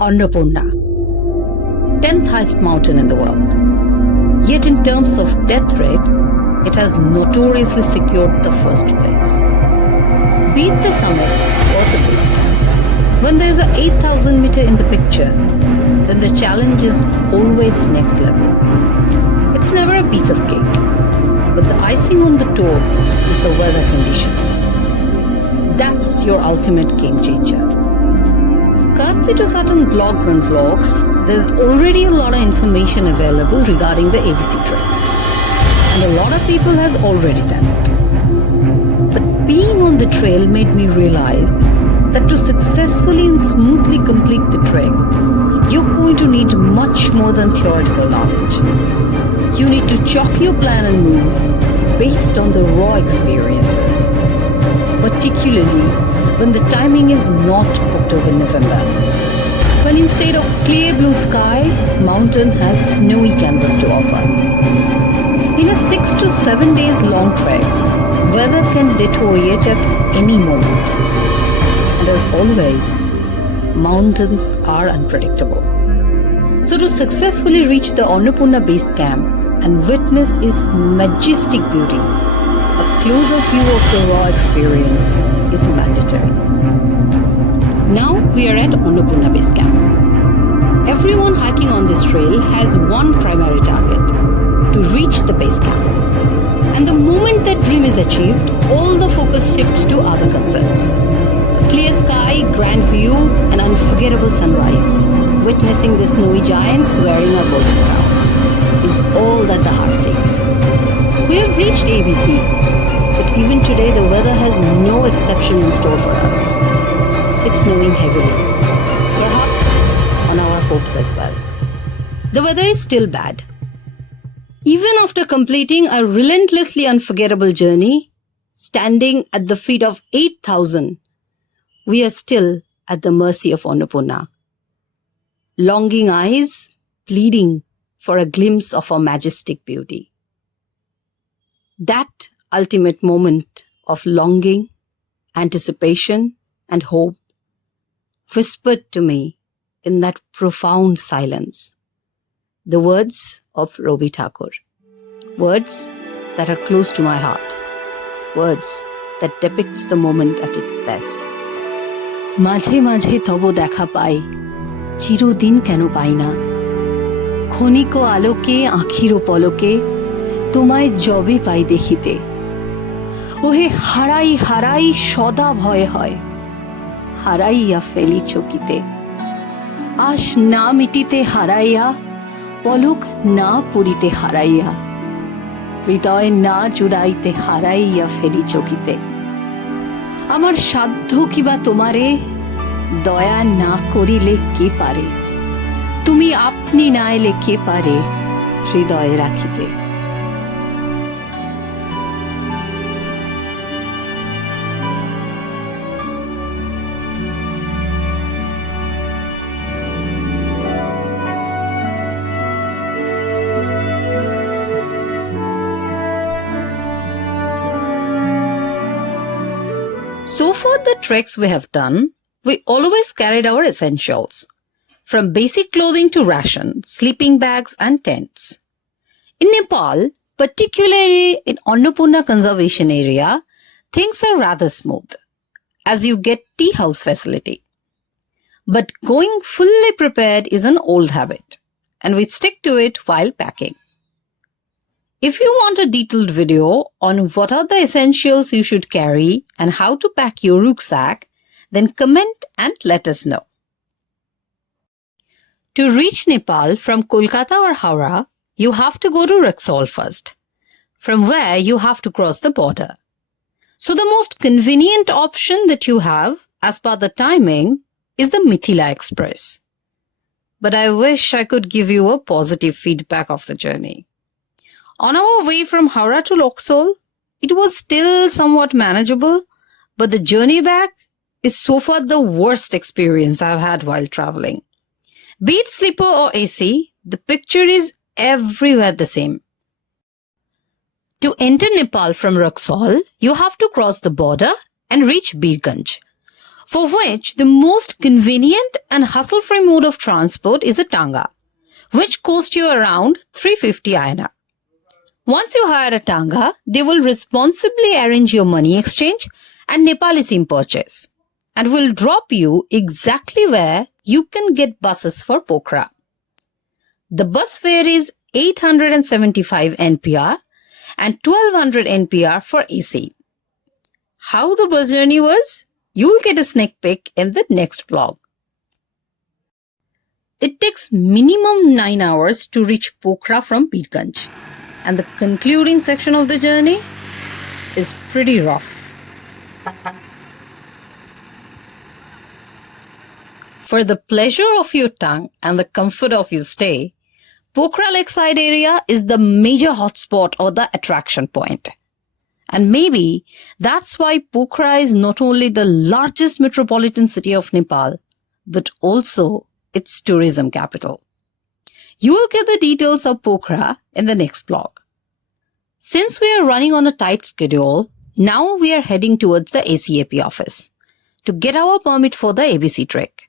Annapurna, 10th highest mountain in the world. Yet in terms of death rate, it has notoriously secured the first place. Be it the summit or the base camp, when there is a 8,000 meter in the picture, then the challenge is always next level. It's never a piece of cake, but the icing on the top is the weather conditions. That's your ultimate game changer. Courtesy to certain blogs and vlogs, there's already a lot of information available regarding the ABC trek. And a lot of people has already done it. But being on the trail made me realize that to successfully and smoothly complete the trek, you're going to need much more than theoretical knowledge. You need to chalk your plan and move based on the raw experiences, particularly when the timing is not October-November. When instead of clear blue sky, mountain has snowy canvas to offer. In a 6 to 7 days long trek, weather can deteriorate at any moment. And as always, mountains are unpredictable. So to successfully reach the Annapurna Base Camp and witness its majestic beauty, a closer view of the raw experience is mandatory. Now we are at Annapurna Base Camp. Everyone hiking on this trail has one primary target: to reach the base camp. And the moment that dream is achieved, all the focus shifts to other concerns. A clear sky, grand view, an unforgettable sunrise. Witnessing the snowy giants wearing a golden crown is all that the heart seeks. We have reached ABC, but even today the weather has no exception in store for us. It's snowing heavily, perhaps on our hopes as well. The weather is still bad. Even after completing a relentlessly unforgettable journey, standing at the feet of 8,000, we are still at the mercy of Annapurna. Longing eyes, pleading for a glimpse of her majestic beauty. That ultimate moment of longing, anticipation, and hope whispered to me in that profound silence the words of Robi Thakur. Words that are close to my heart. Words that depicts the moment at its best. মাঝে মাঝে তব দেখা পাই, চিরদিন কেন পাই না? ক্ষণিক আলোকে আঁখির পলকে তোমায় যবে পাই দেখিতে। ওহে হারাই হারাই সদা ভয় হয়, হারাইয়া ফেলি চকিতে। আশ না মিটিতে হারাইয়া, পলক না পড়িতে হারাইয়া, হৃদয় না জুড়াইতে হারাইয়া ফেলি চকিতে। আমার সাধ্য কিবা তোমারে, দয়া না করিলে কে পারে? তুমি আপনি না এলে কে পারে হৃদয়ে রাখিতে? So for the treks we have done, we always carried our essentials, from basic clothing to ration, sleeping bags and tents. In Nepal, particularly in Annapurna Conservation Area, things are rather smooth, as you get tea house facility. But going fully prepared is an old habit, and we stick to it while packing. If you want a detailed video on what are the essentials you should carry and how to pack your rucksack, then comment and let us know. To reach Nepal from Kolkata or Howrah, you have to go to Raxaul first, from where you have to cross the border. So the most convenient option that you have, as per the timing, is the Mithila Express. But I wish I could give you a positive feedback of the journey. On our way from Howrah to Raxaul, it was still somewhat manageable, but the journey back is so far the worst experience I've had while traveling. Be it sleeper or AC, the picture is everywhere the same. To enter Nepal from Raxaul, you have to cross the border and reach Birganj. for which the most convenient and hustle-free mode of transport is a tanga, which costs you around 350 INR. Once you hire a tanga, they will responsibly arrange your money exchange and Nepali SIM purchase and will drop you exactly where you can get buses for Pokhara. The bus fare is 875 NPR and 1200 NPR for AC. How the bus journey was? You'll get a sneak peek in the next vlog. It takes minimum 9 hours to reach Pokhara from Birganj, and the concluding section of the journey is pretty rough. For the pleasure of your tongue and the comfort of your stay, Pokhara Lakeside area is the major hotspot or the attraction point. And maybe that's why Pokhara is not only the largest metropolitan city of Nepal, but also its tourism capital. You will get the details of Pokhara in the next blog. Since we are running on a tight schedule, now we are heading towards the ACAP office to get our permit for the ABC trek.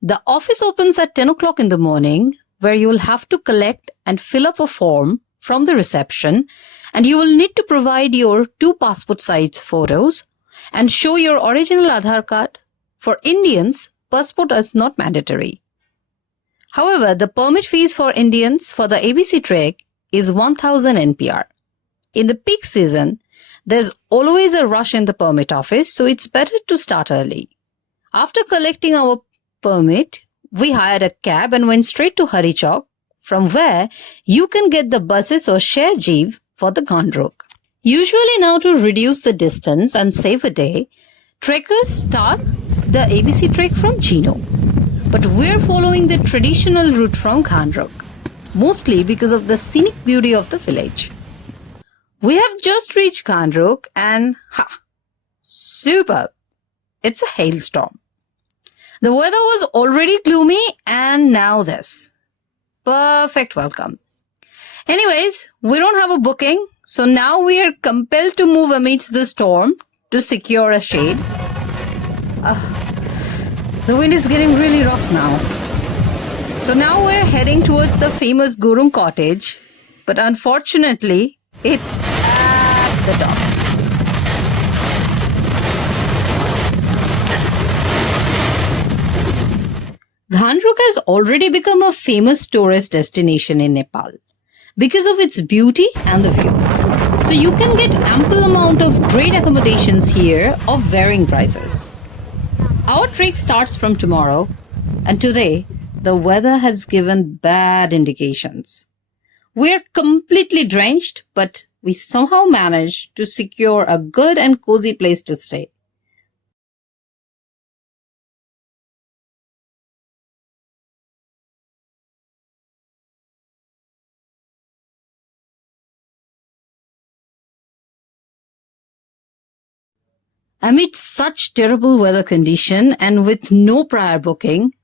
The office opens at 10 o'clock in the morning, where you will have to collect and fill up a form from the reception, and you will need to provide your 2 passport size photos and show your original Aadhaar card. For Indians, passport is not mandatory. However, the permit fees for Indians for the ABC trek is 1000 NPR. In the peak season, there's always a rush in the permit office, so it's better to start early. After collecting our permit, we hired a cab and went straight to Harichok, from where you can get the buses or share jeep for the Ghandruk. Usually now, to reduce the distance and save a day, trekkers start the ABC trek from Chino. But we're following the traditional route from Ghandruk, mostly because of the scenic beauty of the village. We have just reached Ghandruk and superb! It's a hailstorm. The weather was already gloomy and now this. Perfect welcome. Anyways, we don't have a booking, so now we are compelled to move amidst the storm to secure a shade. The wind is getting really rough now. So now we're heading towards the famous Gurung cottage, but unfortunately, it's at the top. Ghandruk has already become a famous tourist destination in Nepal because of its beauty and the view. So you can get ample amount of great accommodations here of varying prices. Our trek starts from tomorrow, and today the weather has given bad indications. We're completely drenched, but we somehow managed to secure a good and cozy place to stay. Amid such terrible weather condition and with no prior booking,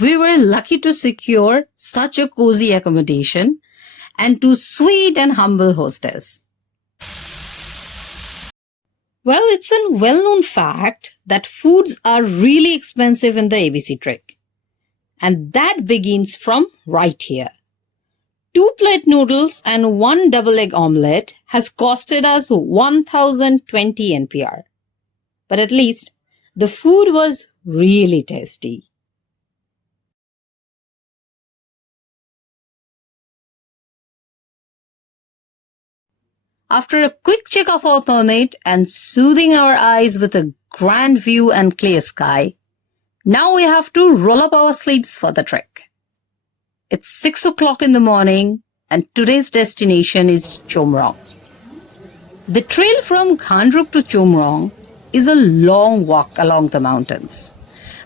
we were lucky to secure such a cozy accommodation and to sweet and humble hostess. Well, it's a well-known fact that foods are really expensive in the ABC trek. And that begins from right here. 2 plate noodles and 1 double egg omelette has costed us 1020 NPR. But at least the food was really tasty. After a quick check of our permit and soothing our eyes with a grand view and clear sky, now we have to roll up our sleeves for the trek. It's 6 o'clock in the morning and today's destination is Chomrong. The trail from Ghandruk to Chomrong is a long walk along the mountains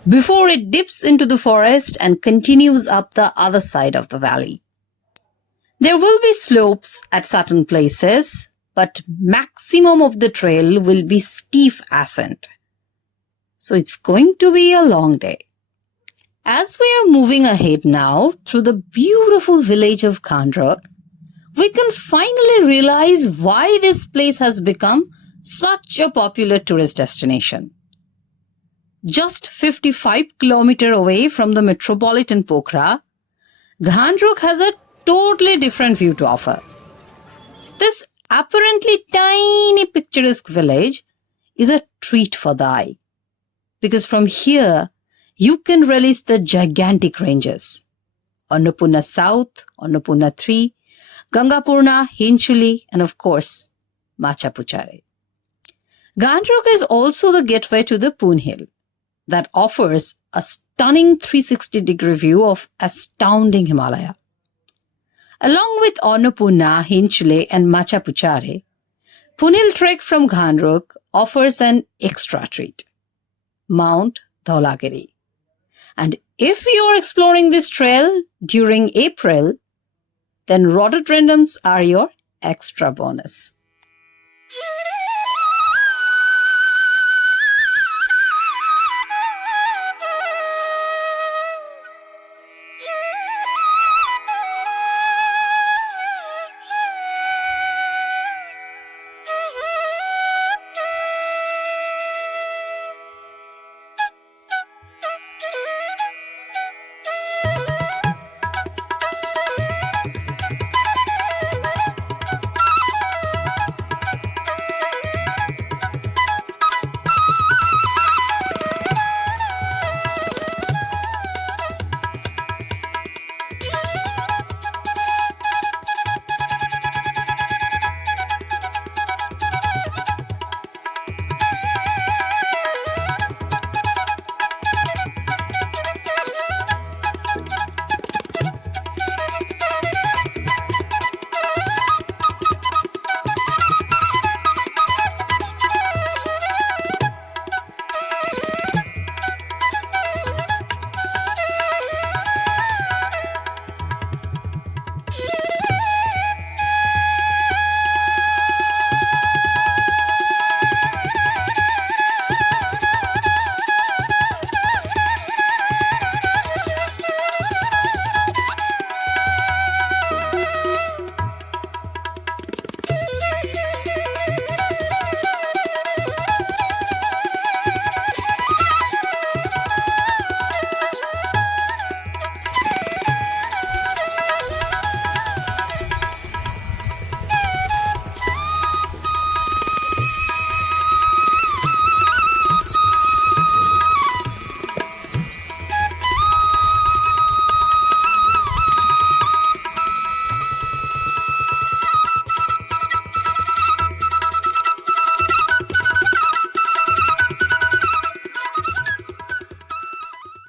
before it dips into the forest and continues up the other side of the valley. There will be slopes at certain places, but maximum of the trail will be steep ascent. So it's going to be a long day. As we are moving ahead now through the beautiful village of Ghandruk, we can finally realize why this place has become such a popular tourist destination. Just 55 kilometers away from the metropolitan Pokhara, Ghandruk has a totally different view to offer. This apparently tiny picturesque village is a treat for the eye, because from here you can relish the gigantic ranges: Annapurna South, Annapurna 3, Gangapurna, Hinchuli, and of course, Machapuchare. Gandruk is also the gateway to the Poon Hill that offers a stunning 360-degree view of astounding Himalaya. Along with Annapurna, Hinchule, and Machapuchare, Poon Hill trek from Ghandruk offers an extra treat: Mount Dhaulagiri. And if you are exploring this trail during April, then rhododendrons are your extra bonus.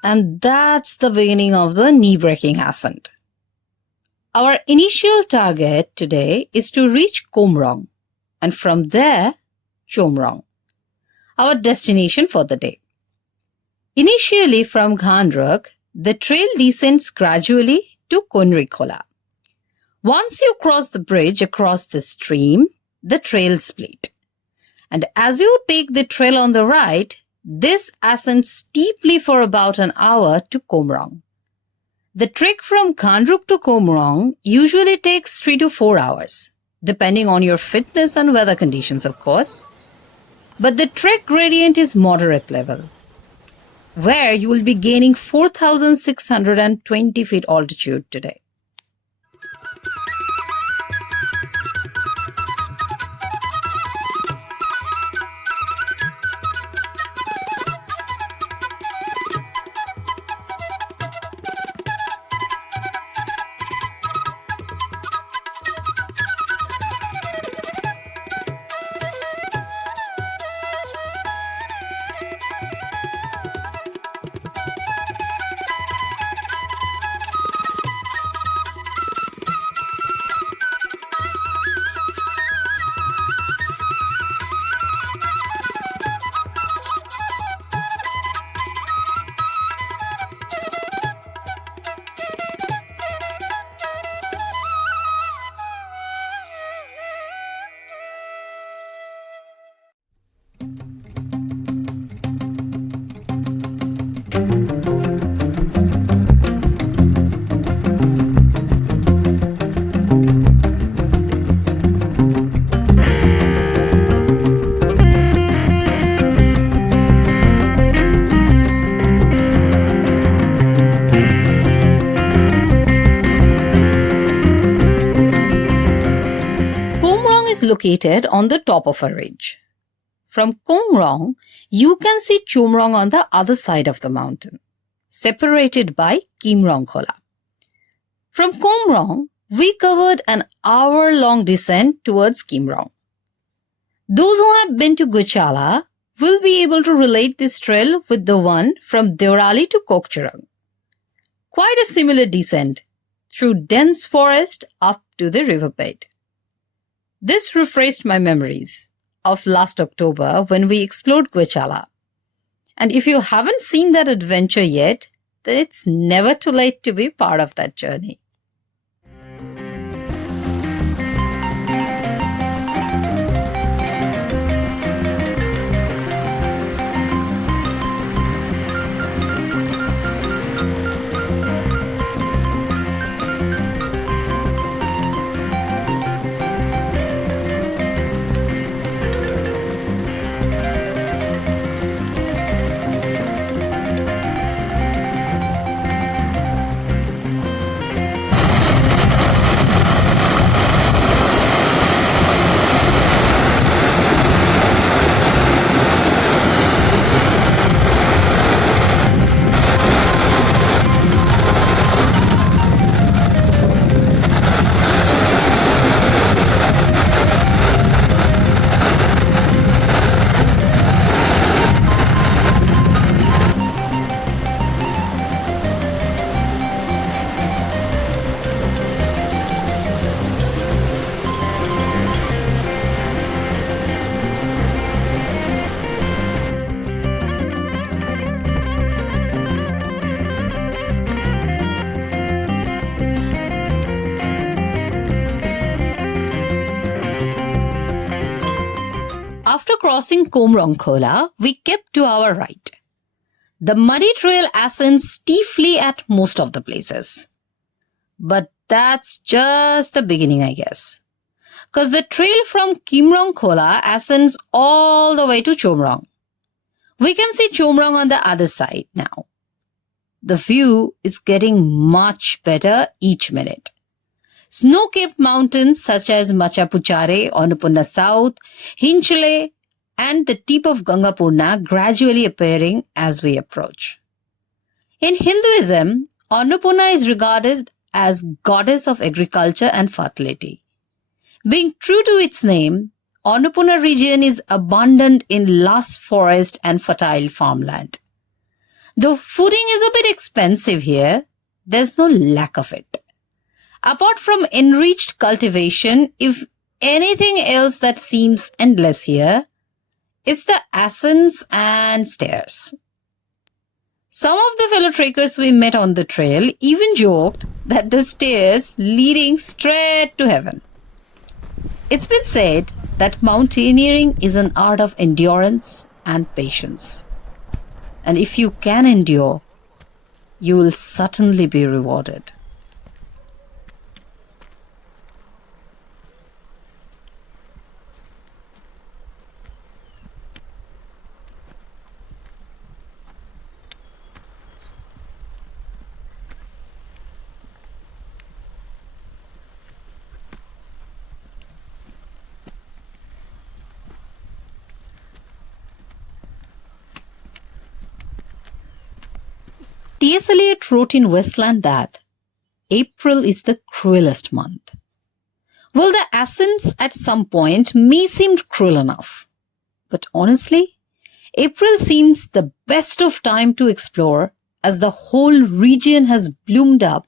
And that's the beginning of the knee-breaking ascent. Our initial target today is to reach Chomrong, and from there, Chomrong, our destination for the day. Initially from Ghandruk, the trail descends gradually to Konrikhola. Once you cross the bridge across the stream, the trail split. And as you take the trail on the right, this ascends steeply for about an hour to Chomrong. The trek from Ghandruk to Chomrong usually takes 3 to 4 hours, depending on your fitness and weather conditions, of course. But the trek gradient is moderate level, where you will be gaining 4,620 feet altitude today. located on the top of a ridge. From Chomrong, you can see Chomrong on the other side of the mountain, separated by Kimrong Khola. From Chomrong, we covered an hour-long descent towards Kimrong. Those who have been to Gochala will be able to relate this trail with the one from Deorali to Kokchurang. Quite a similar descent through dense forest up to the riverbed. This refreshed my memories of last October when we explored Gochala. And if you haven't seen that adventure yet, then it's never too late to be part of that journey. After crossing Chomrong Khola, we kept to our right. The muddy trail ascends steeply at most of the places. But that's just the beginning, I guess. Because the trail from Kimrong Khola ascends all the way to Chomrong. We can see Chomrong on the other side now. The view is getting much better each minute. Snow-capped mountains such as Machapuchare, Annapurna South, Hinchale, and the tip of Gangapurna gradually appearing as we approach. In Hinduism, Annapurna is regarded as goddess of agriculture and fertility. Being true to its name, Annapurna region is abundant in lush forest and fertile farmland. Though fooding is a bit expensive here, there's no lack of it. Apart from enriched cultivation, if anything else that seems endless here, it's the ascents and stairs. Some of the fellow trekkers we met on the trail even joked that the stairs leading straight to heaven. It's been said that mountaineering is an art of endurance and patience. And if you can endure, you will certainly be rewarded. T.S. Eliot wrote in Westland that April is the cruelest month. Well, the ascents at some point may seem cruel enough. But honestly, April seems the best of time to explore as the whole region has bloomed up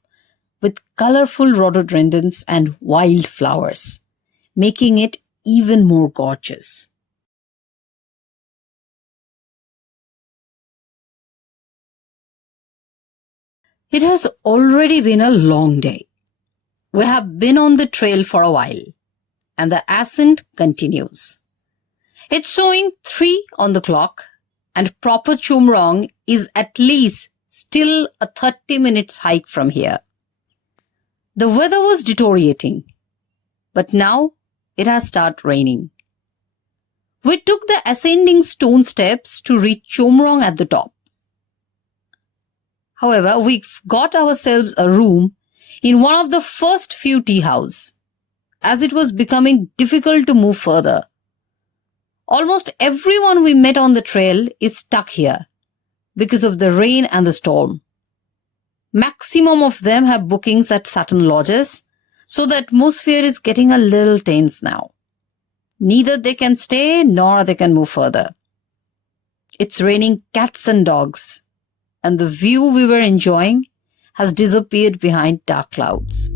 with colorful rhododendrons and wildflowers, making it even more gorgeous. It has already been a long day. We have been on the trail for a while, and the ascent continues. It's showing 3 on the clock, and proper Chomrong is at least still a 30 minutes hike from here. The weather was deteriorating, but now it has started raining. We took the ascending stone steps to reach Chomrong at the top. However, we got ourselves a room in one of the first few tea houses, as it was becoming difficult to move further. Almost everyone we met on the trail is stuck here because of the rain and the storm. Maximum of them have bookings at certain lodges, so the atmosphere is getting a little tense now. Neither they can stay nor they can move further. It's raining cats and dogs, and the view we were enjoying has disappeared behind dark clouds.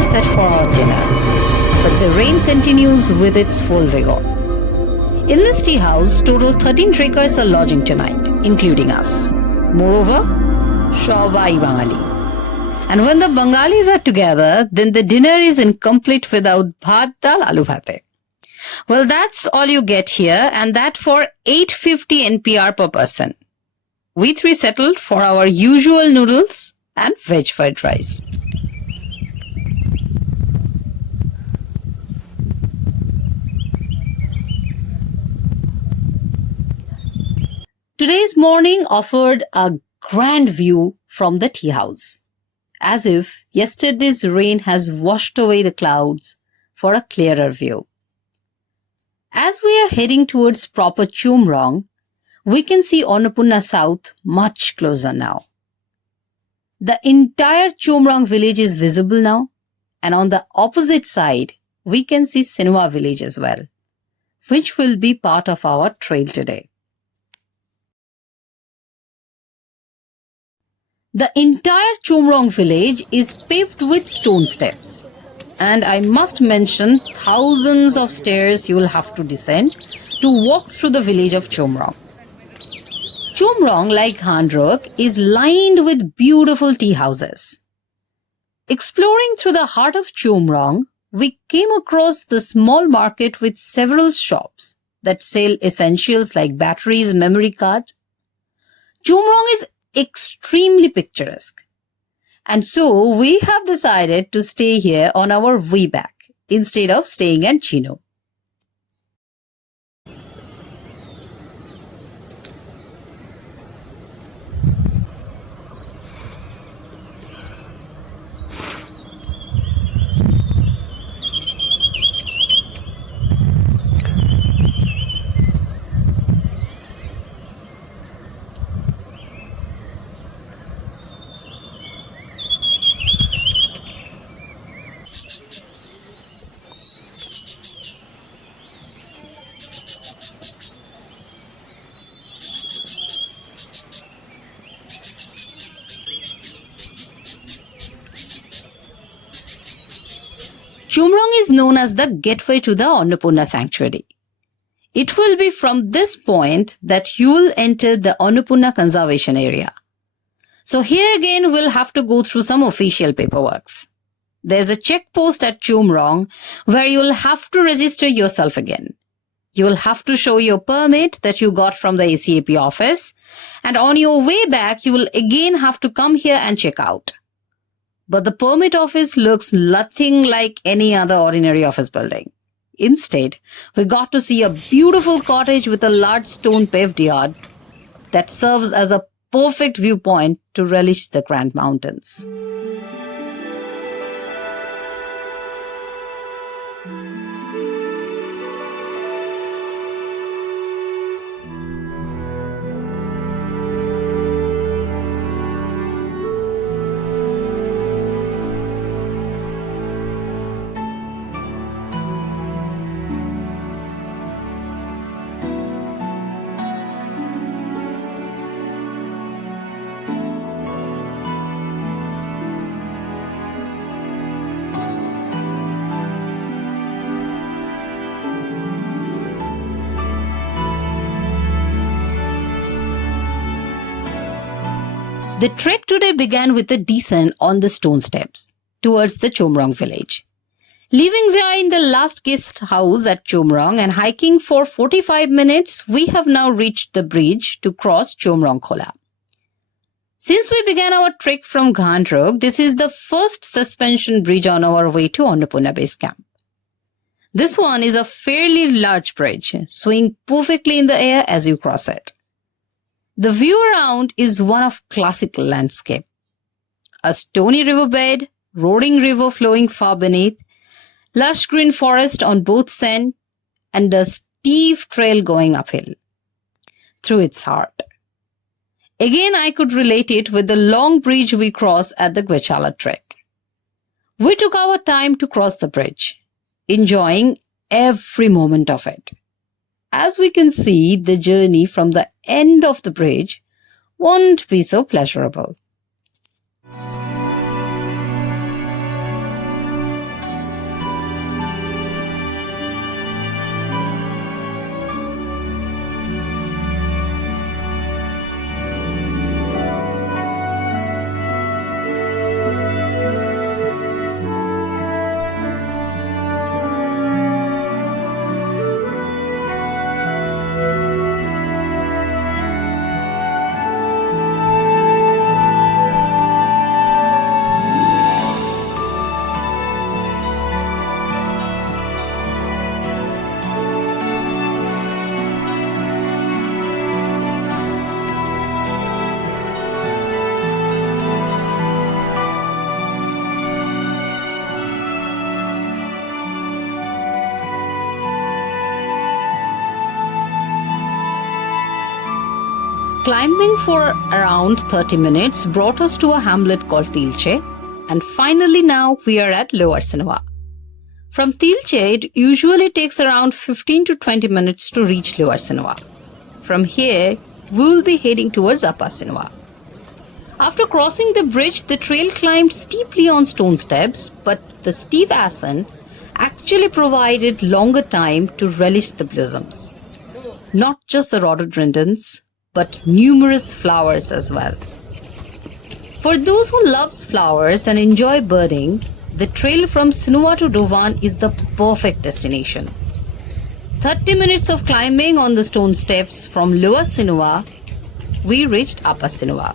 Set for our dinner, but the rain continues with its full vigor. In this tea house, total 13 trekkers are lodging tonight, including us. Moreover, Shobai Bangali. And when the Bengalis are together, then the dinner is incomplete without bhat dal aloo bhate. Well, that's all you get here, and that for 850 NPR per person. We three settled for our usual noodles and veg fried rice. Today's morning offered a grand view from the tea house, as if yesterday's rain has washed away the clouds for a clearer view. As we are heading towards proper Chomrong, we can see Annapurna South much closer now. The entire Chomrong village is visible now, and on the opposite side, we can see Sinuwa village as well, which will be part of our trail today. The entire Chomrong village is paved with stone steps, and I must mention thousands of stairs you will have to descend to walk through the village of Chomrong. Chomrong, like Ghandruk, is lined with beautiful tea houses. Exploring through the heart of Chomrong, we came across the small market with several shops that sell essentials like batteries, memory cards. Chomrong is extremely picturesque. And so we have decided to stay here on our way back instead of staying at Chino. Chomrong is known as the gateway to the Annapurna sanctuary. It will be from this point that you will enter the Annapurna conservation area. So here again we'll have to go through some official paperworks. There's a check post at Chomrong where you'll have to register yourself again. You'll have to show your permit that you got from the ACAP office, and on your way back you will again have to come here and check out. But the permit office looks nothing like any other ordinary office building. Instead, we got to see a beautiful cottage with a large stone paved yard that serves as a perfect viewpoint to relish the grand mountains. The trek today began with a descent on the stone steps towards the Chomrong village. Leaving behind the last guest house at Chomrong and hiking for 45 minutes, we have now reached the bridge to cross Chomrong Khola. Since we began our trek from Ghandruk, this is the first suspension bridge on our way to Annapurna Base Camp. This one is a fairly large bridge, swinging perfectly in the air as you cross it. The view around is one of classical landscape. A stony riverbed, roaring river flowing far beneath, lush green forest on both sides, and a steep trail going uphill through its heart. Again, I could relate it with the long bridge we crossed at the Gwechala trek. We took our time to cross the bridge, enjoying every moment of it. As we can see, the journey from the end of the bridge won't be so pleasurable. Climbing for around 30 minutes brought us to a hamlet called Tilche, and finally now we are at Lower Sinuwa. From Tilche, it usually takes around 15 to 20 minutes to reach Lower Sinuwa. From here, we will be heading towards Upper Sinuwa. After crossing the bridge, the trail climbed steeply on stone steps, but the steep ascent actually provided longer time to relish the blossoms. Not just the rhododendrons, but numerous flowers as well. For those who love flowers and enjoy birding, the trail from Sinuwa to Dovan is the perfect destination. 30 minutes of climbing on the stone steps from Lower Sinuwa, we reached Upper Sinuwa,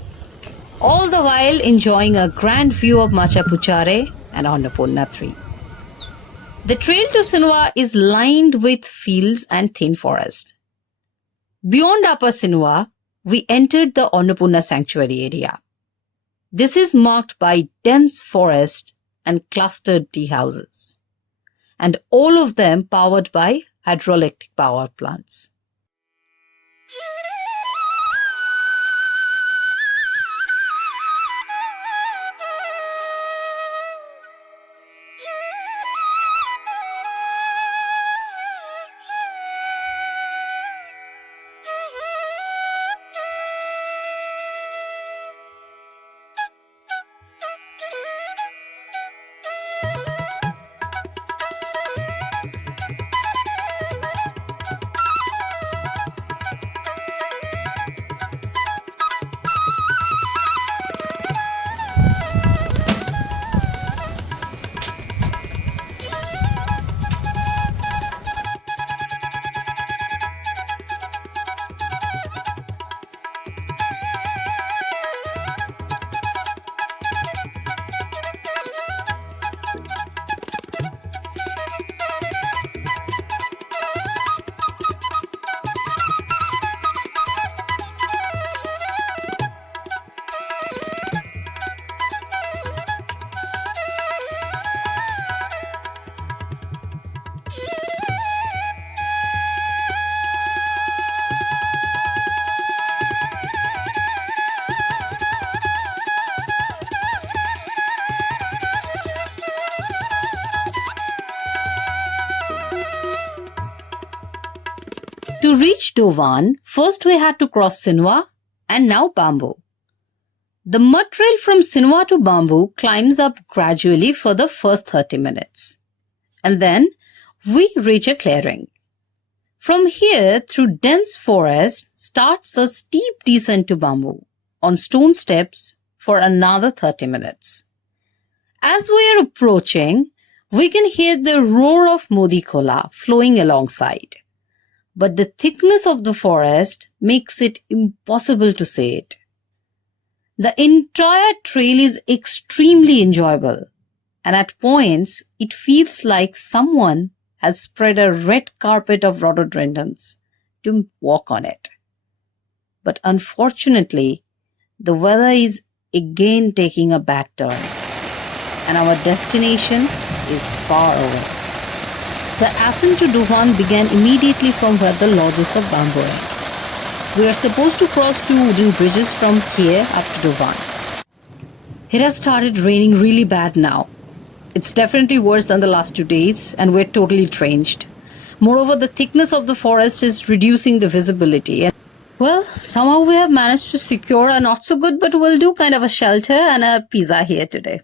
all the while enjoying a grand view of Machapuchare and Annapurna 3. The trail to Sinuwa is lined with fields and thin forest. Beyond Upper Sinuwa, we entered the Annapurna sanctuary area. This is marked by dense forest and clustered tea houses, and all of them powered by hydroelectric power plants. To reach Dovan, first we had to cross Sinuwa and now Bamboo. The mud trail from Sinuwa to Bamboo climbs up gradually for the first 30 minutes. And then we reach a clearing. From here, through dense forest, starts a steep descent to Bamboo, on stone steps for another 30 minutes. As we are approaching, we can hear the roar of Modi Khola flowing alongside. But the thickness of the forest makes it impossible to see it. The entire trail is extremely enjoyable, and at points it feels like someone has spread a red carpet of rhododendrons to walk on it. But unfortunately, the weather is again taking a back turn, and our destination is far away. The ascent to Dovan began immediately from where the lodges of bamboo end. We are supposed to cross 2 wooden bridges from here up to Dovan. It has started raining really bad now. It's definitely worse than the last 2 days, and we're totally drenched. Moreover, the thickness of the forest is reducing the visibility. Well, somehow we have managed to secure a not so good but will do kind of a shelter and a pizza here today.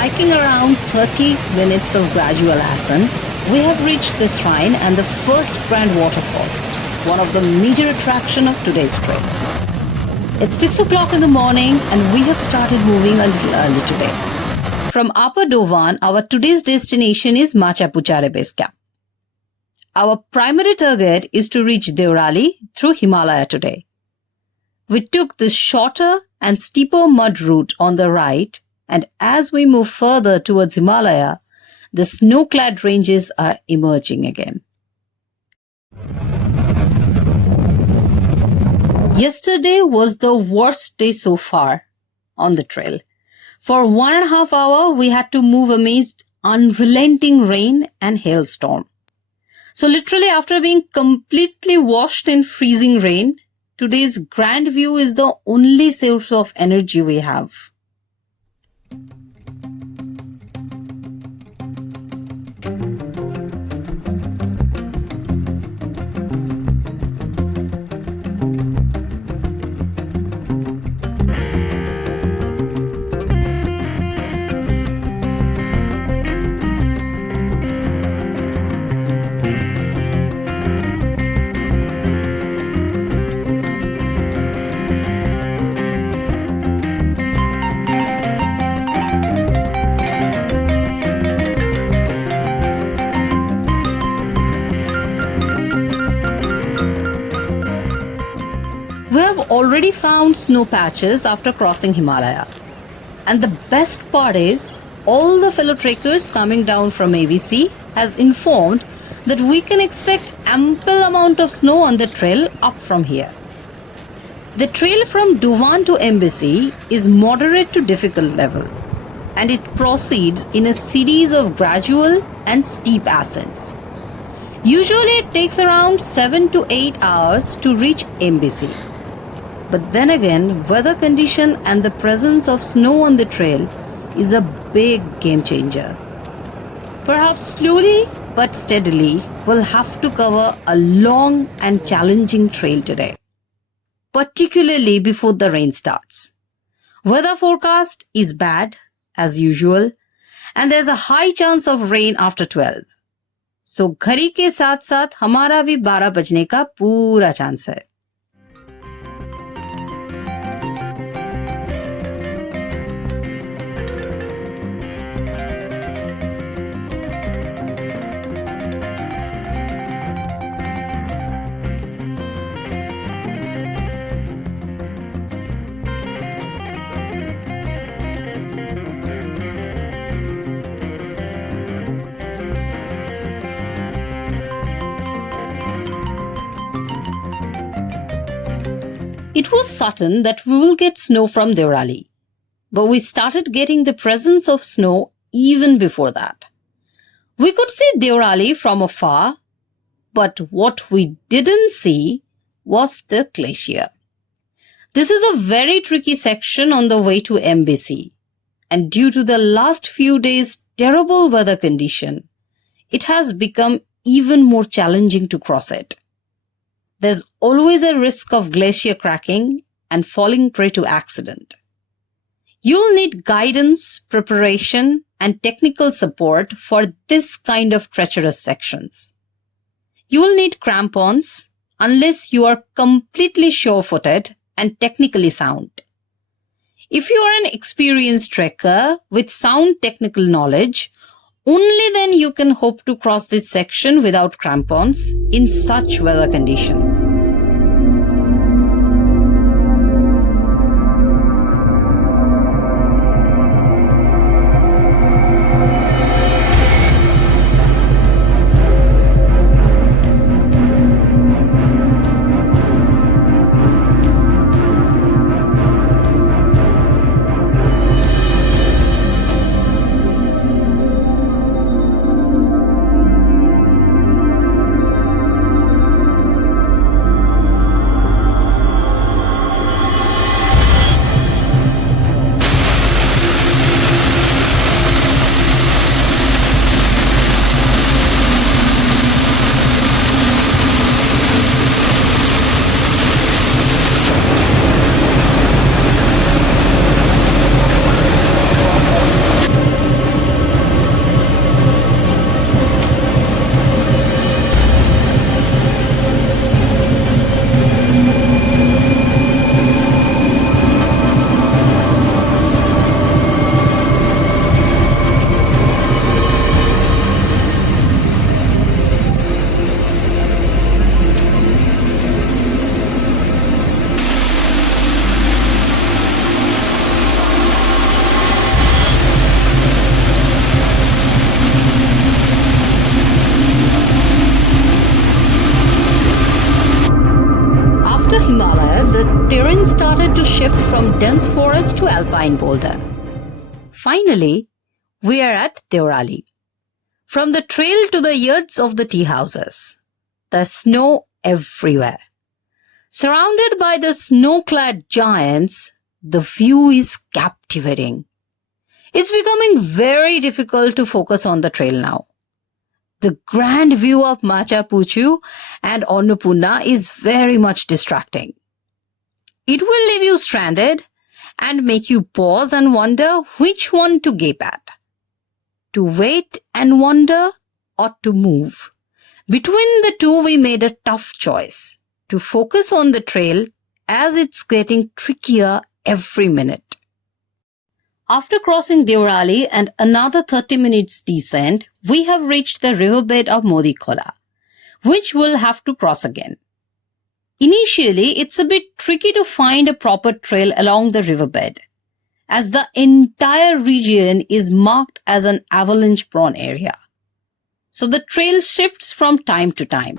Hiking around 30 minutes of gradual ascent, we have reached the shrine and the first grand waterfall, one of the major attractions of today's trip. It's 6 o'clock in the morning and we have started moving a little early today. From Upper Dovan, our today's destination is Machapuchare Base Camp. Our primary target is to reach Deorali through Himalaya today. We took the shorter and steeper mud route on the right, and as we move further towards Himalaya, the snow-clad ranges are emerging again. Yesterday was the worst day so far on the trail. For 1.5 hours, we had to move amidst unrelenting rain and hailstorm. So literally after being completely washed in freezing rain, today's grand view is the only source of energy we have. We have already found snow patches after crossing Himalaya. And the best part is, all the fellow trekkers coming down from ABC has informed that we can expect ample amount of snow on the trail up from here. The trail from Dovan to Embassy is moderate to difficult level, and it proceeds in a series of gradual and steep ascents. Usually it takes around 7 to 8 hours to reach Embassy. But then again, weather condition and the presence of snow on the trail is a big game changer. Perhaps slowly but steadily, we'll have to cover a long and challenging trail today, particularly before the rain starts. Weather forecast is bad as usual, and there's a high chance of rain after 12. So घड़ी के साथ साथ हमारा भी 12 बजने का पूरा chance है. It was certain that we will get snow from Deorali, but we started getting the presence of snow even before that. We could see Deorali from afar, but what we didn't see was the glacier. This is a very tricky section on the way to MBC, and due to the last few days' terrible weather condition, it has become even more challenging to cross it. There's always a risk of glacier cracking and falling prey to accident. You'll need guidance, preparation, and technical support for this kind of treacherous sections. You will need crampons unless you are completely sure-footed and technically sound. If you are an experienced trekker with sound technical knowledge, only then you can hope to cross this section without crampons in such weather condition. Himalaya, the terrain started to shift from dense forest to alpine boulder. Finally, we are at Deorali. From the trail to the yurts of the tea houses, there's snow everywhere. Surrounded by the snow-clad giants, the view is captivating. It's becoming very difficult to focus on the trail now. The grand view of Machapuchare and Annapurna is very much distracting. It will leave you stranded and make you pause and wonder which one to gape at. To wait and wonder or to move. Between the two, we made a tough choice to focus on the trail as it's getting trickier every minute. After crossing Deorali and another 30 minutes descent, we have reached the riverbed of Modikola, which we'll have to cross again. Initially, it's a bit tricky to find a proper trail along the riverbed, as the entire region is marked as an avalanche-prone area. So the trail shifts from time to time.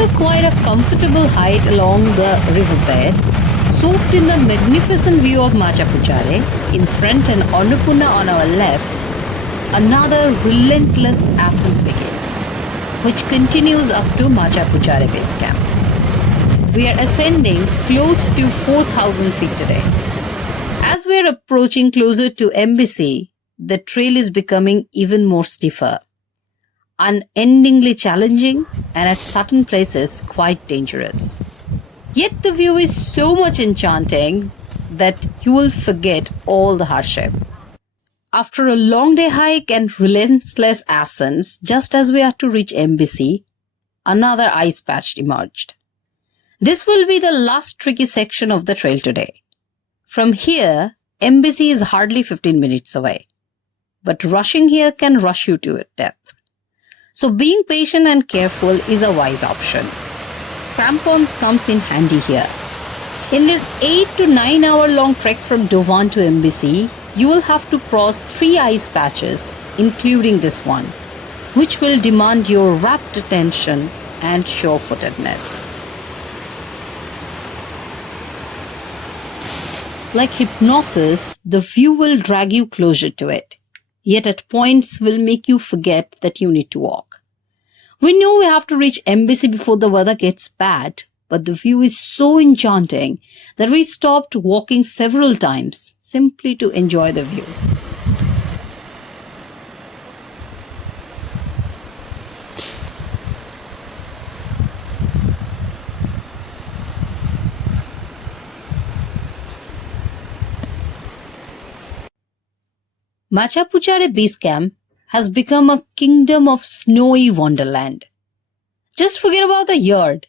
to quite a comfortable height along the riverbed, soaked in the magnificent view of Machapuchare in front and Annapurna on our left, another relentless ascent begins, which continues up to Machapuchare Base Camp. We are ascending close to 4,000 feet today. As we are approaching closer to MBC, the trail is becoming even more stiffer, unendingly challenging, and at certain places quite dangerous. Yet the view is so much enchanting that you will forget all the hardship. After a long day hike and relentless ascents, just as we are to reach MBC, another ice patch emerged. This will be the last tricky section of the trail today. From here, MBC is hardly 15 minutes away. But rushing here can rush you to death. So being patient and careful is a wise option. Crampons comes in handy here. In this 8 to 9 hour long trek from Dovan to MBC, you will have to cross 3 ice patches, including this one, which will demand your rapt attention and sure-footedness. Like hypnosis, the view will drag you closer to it, yet at points will make you forget that you need to walk. We know we have to reach MBC before the weather gets bad, but the view is so enchanting that we stopped walking several times simply to enjoy the view. Machapuchare Base Camp has become a kingdom of snowy wonderland. Just forget about the yard.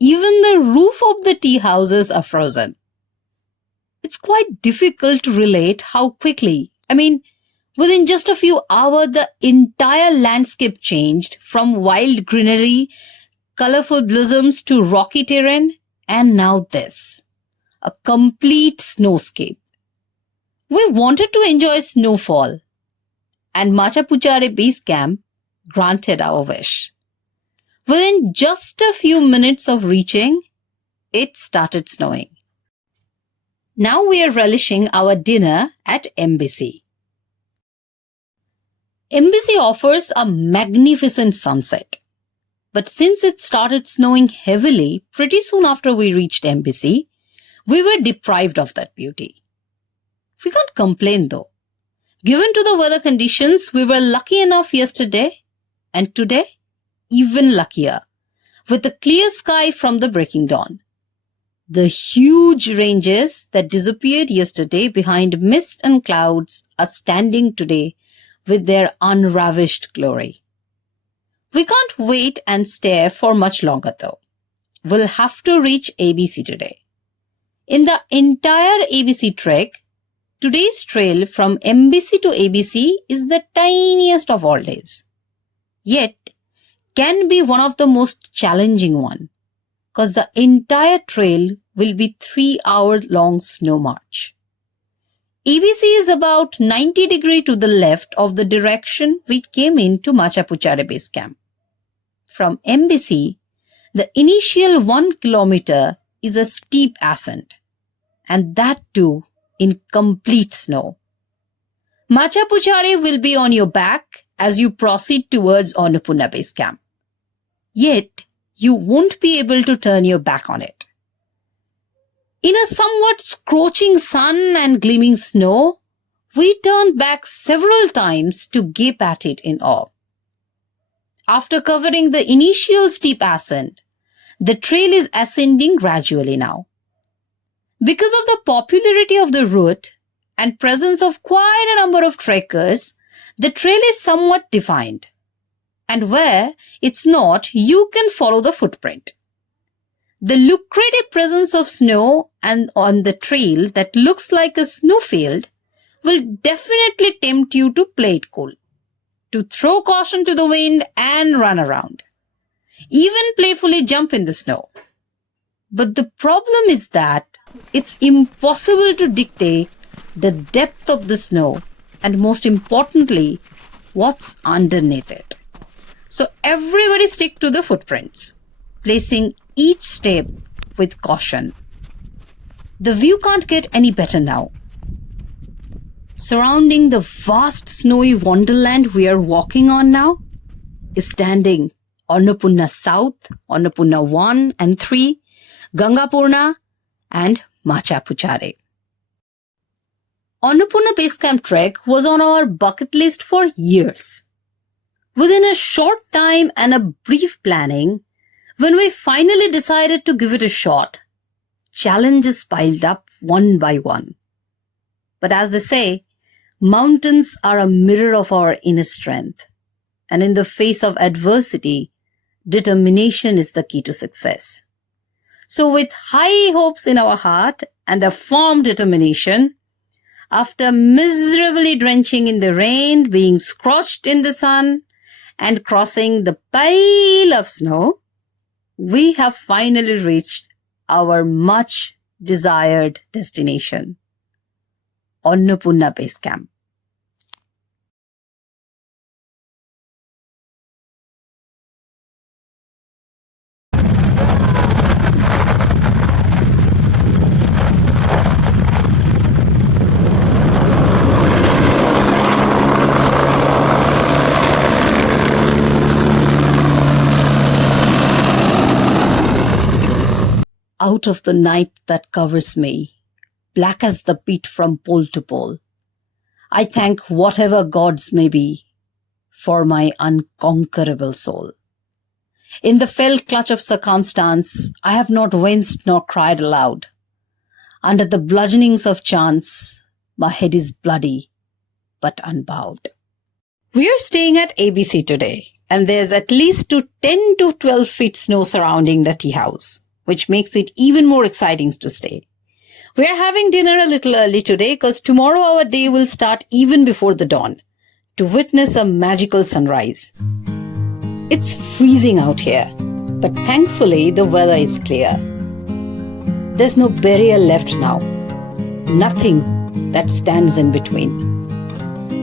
Even the roof of the tea houses are frozen. It's quite difficult to relate how quickly, within just a few hours, the entire landscape changed from wild greenery, colorful blossoms to rocky terrain, and now this, a complete snowscape. We wanted to enjoy snowfall, and Machapuchare Base Camp granted our wish. Within just a few minutes of reaching, it started snowing. Now we are relishing our dinner at MBC. MBC offers a magnificent sunset. But since it started snowing heavily pretty soon after we reached MBC, we were deprived of that beauty. We can't complain though. Given to the weather conditions, we were lucky enough yesterday, and today, even luckier, with a clear sky from the breaking dawn. The huge ranges that disappeared yesterday behind mist and clouds are standing today with their unravished glory. We can't wait and stare for much longer though. We'll have to reach ABC today. In the entire ABC trek, today's trail from MBC to ABC is the tiniest of all days. Yet, can be one of the most challenging one, because the entire trail will be 3-hour long snow march. ABC is about 90 degrees to the left of the direction we came into Machapuchare Base Camp. From MBC, the initial 1 kilometer is a steep ascent, and that too in complete snow. Machapuchare will be on your back as you proceed towards Annapurna Base Camp. Yet, you won't be able to turn your back on it. In a somewhat scorching sun and gleaming snow, we turned back several times to gape at it in awe. After covering the initial steep ascent, the trail is ascending gradually now. Because of the popularity of the route and presence of quite a number of trekkers, the trail is somewhat defined. And where it's not, you can follow the footprint. The lucrative presence of snow and on the trail that looks like a snowfield will definitely tempt you to play it cool, to throw caution to the wind and run around, even playfully jump in the snow. But the problem is that it's impossible to dictate the depth of the snow and most importantly, what's underneath it. So everybody stick to the footprints. placing each step with caution. The view can't get any better now. Surrounding the vast snowy wonderland we are walking on now is standing Annapurna South, Annapurna 1 and 3, Gangapurna and Machapuchare. Annapurna Base Camp Trek was on our bucket list for years. Within a short time and a brief planning, when we finally decided to give it a shot, challenges piled up one by one. But as they say, mountains are a mirror of our inner strength. And in the face of adversity, determination is the key to success. So with high hopes in our heart and a firm determination, after miserably drenching in the rain, being scorched in the sun, and crossing the pile of snow, we have finally reached our much desired destination, Annapurna Base Camp. Out of the night that covers me, black as the pit from pole to pole, I thank whatever gods may be for my unconquerable soul. In the fell clutch of circumstance, I have not winced nor cried aloud. Under the bludgeonings of chance, my head is bloody but unbowed. We are staying at ABC today, and there's at least 10 to 12 feet snow surrounding the tea house, which makes it even more exciting to stay. We are having dinner a little early today because tomorrow our day will start even before the dawn to witness a magical sunrise. It's freezing out here, but thankfully the weather is clear. There's no barrier left now, nothing that stands in between.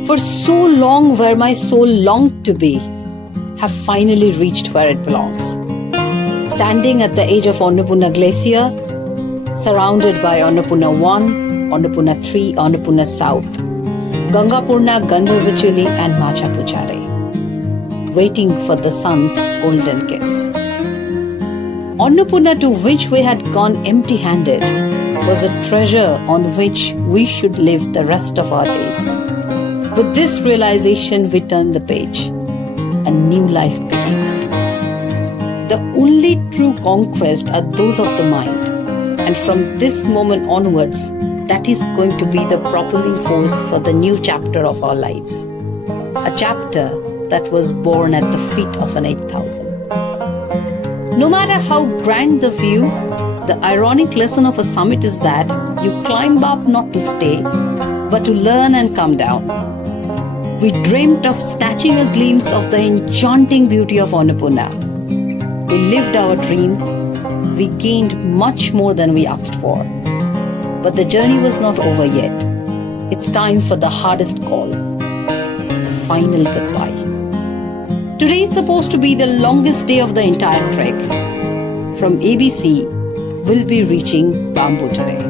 For so long where my soul longed to be, have finally reached where it belongs. Standing at the edge of Annapurna Glacier, surrounded by Annapurna 1, Annapurna 3, Annapurna South, Gangapurna, Gandharvachuli and Machapuchare, waiting for the sun's golden kiss. Annapurna, to which we had gone empty-handed, was a treasure on which we should live the rest of our days. With this realization, we turn the page. A new life begins. The only true conquest are those of the mind. And from this moment onwards, that is going to be the propelling force for the new chapter of our lives. A chapter that was born at the feet of an 8,000. No matter how grand the view, the ironic lesson of a summit is that you climb up not to stay, but to learn and come down. We dreamt of snatching a glimpse of the enchanting beauty of Annapurna. We lived our dream. We gained much more than we asked for. But the journey was not over yet. It's time for the hardest call, the final goodbye. Today is supposed to be the longest day of the entire trek. From ABC, we'll be reaching Bamboo today.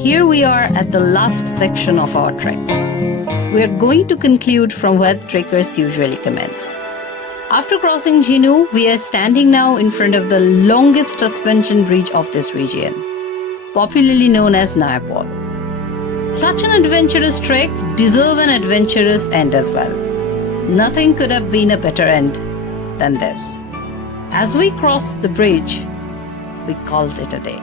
Here we are at the last section of our trek. We are going to conclude from where the trekkers usually commence. After crossing Jinu, we are standing now in front of the longest suspension bridge of this region, popularly known as Nayapol. Such an adventurous trek deserves an adventurous end as well. Nothing could have been a better end than this. As we crossed the bridge, we called it a day.